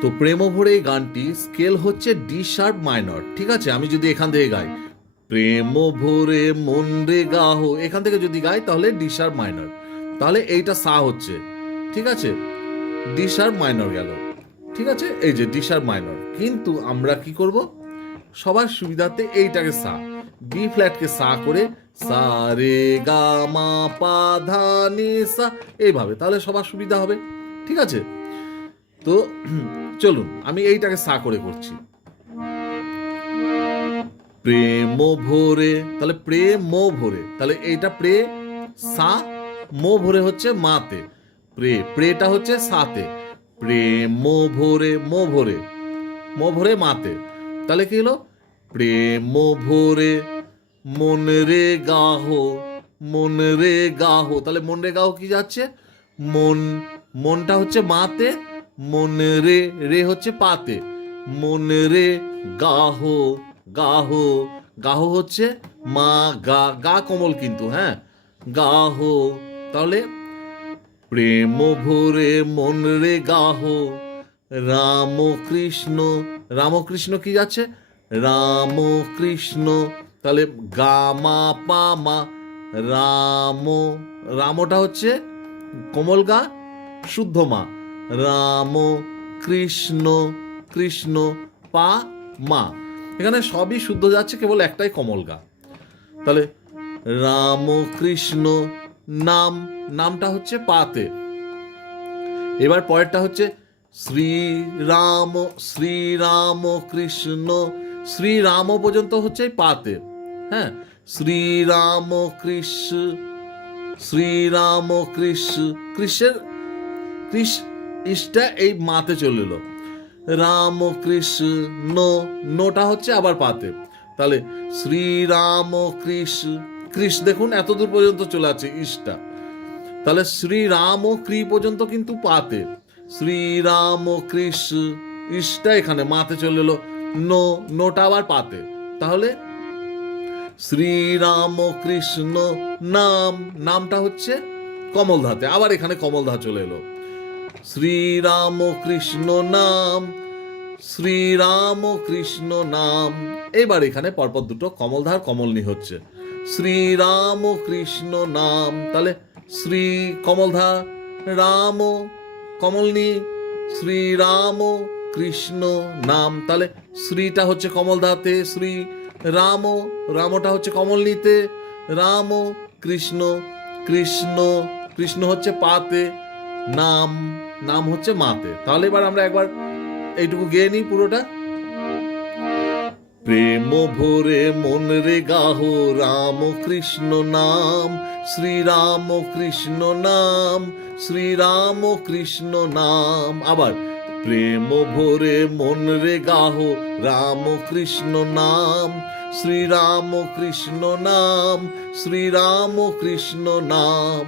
তো প্রেম ভরে এই গানটি স্কেল হচ্ছে ডি শার্প মাইনর। ঠিক আছে, আমি যদি এখান থেকে গাই প্রেম ভরে মন রে গাহো, এখান থেকে যদি গাই তাহলে ডি শার্প মাইনর, তাহলে এইটা সা হচ্ছে। ঠিক আছে, ডি শার্প মাইনর গেল। ঠিক আছে, এই যে ডি শার্প মাইনর। কিন্তু আমরা কি করব, সবার সুবিধাতে এইটাকে সা, বি ফ্ল্যাটকে সা করে সা রে গা মা পা ধা নি সা, এইভাবে, তাহলে সবার সুবিধা হবে। ঠিক আছে, তো চলুন আমি এইটাকে সা করে করছি। প্রেম ভরে, তাহলে প্রেম ভরে, তাহলে এইটা প্রে সা, মো ভরে হচ্ছে মাতে, প্রেটা হচ্ছে সাতে, প্রেম ভরে মো ভরে, মো ভরে মাতে, তাহলে কি হলো প্রেম ভরে মন রে গাহো, মন রে গাহো, তাহলে মন রে গাহো কি যাচ্ছে, মন, মনটা হচ্ছে মাতে, মন রে, রে হচ্ছে পাতে, মন রে গাহো, গাহো, গাহো হচ্ছে মা, গা, গা কোমল কিন্তু, হ্যাঁ, গাহো, তাহলে প্রেম ভরে মন রে গাহো রাম কৃষ্ণ, রামকৃষ্ণ কি যাচ্ছে, রাম কৃষ্ণ, তাহলে গা মা পা মা, রাম, রামটা হচ্ছে কোমল গা শুদ্ধ মা, রাম কৃষ্ণ, কৃষ্ণ পা মা, এখানে সবই শুদ্ধ যাচ্ছে, কেবল একটাই কমল গা। তাহলে রাম কৃষ্ণ নাম, নামটা হচ্ছে পাতে। এবার পরেরটা হচ্ছে শ্রীরাম, শ্রীরাম কৃষ্ণ, শ্রীরাম পর্যন্ত হচ্ছে পাতে, হ্যাঁ, শ্রীরাম কৃষ্ণ, শ্রীরাম কৃষ্ণ, কৃষ্ণের কৃষ্ণ ইষ্টা এই মাতে চলে এলো, রাম কৃষ্ণ, নোটা হচ্ছে আবার পাতে, তাহলে শ্রীরাম কৃষ্ণ, কৃষ্ণ দেখুন এত দূর পর্যন্ত চলে আছে ইষ্টা, তাহলে শ্রীরাম ক্রি পর্যন্ত কিন্তু পাতে, শ্রীরাম কৃষ্ণ ইষ্টা এখানে মাতে চলে এলো, নো, নোটা আবার পাতে, তাহলে শ্রীরাম কৃষ্ণ নাম, নামটা হচ্ছে কমল ধাতে, আবার এখানে কমল ধা চলে এলো, শ্রীরাম কৃষ্ণ নাম, শ্রীরাম কৃষ্ণ নাম, এবার এখানে পরপর দুটো কমলধার কমলনি হচ্ছে, শ্রীরাম কৃষ্ণ নাম, তাহলে শ্রী কমলধা, রাম কমলনি, শ্রীরাম কৃষ্ণ নাম, তাহলে শ্রীটা হচ্ছে কমলধাতে, শ্রী রাম, রামটা হচ্ছে কমলনিতে, রাম কৃষ্ণ, কৃষ্ণ, কৃষ্ণ হচ্ছে পাতে, নাম, নাম হচ্ছে মাতে। তাহলে এবার আমরা একবার এইটুকু গেয়ে নিই পুরোটা। প্রেম ভরে মন রে গাহো রাম কৃষ্ণ নাম, শ্রীরাম কৃষ্ণ নাম, শ্রীরাম কৃষ্ণ নাম, আবার প্রেম ভরে মন রে গাহো রাম কৃষ্ণ নাম, শ্রীরাম কৃষ্ণ নাম, শ্রীরাম কৃষ্ণ নাম।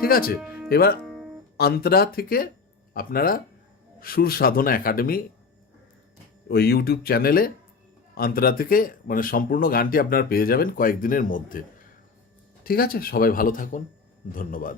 ঠিক আছে, এবার অন্তরা থেকে আপনারা সুর সাধনা একাডেমি ওই ইউটিউব চ্যানেলে অন্তরা থেকে মানে সম্পূর্ণ গানটি আপনারা পেয়ে যাবেন কয়েকদিনের মধ্যে। ঠিক আছে, সবাই ভালো থাকুন, ধন্যবাদ।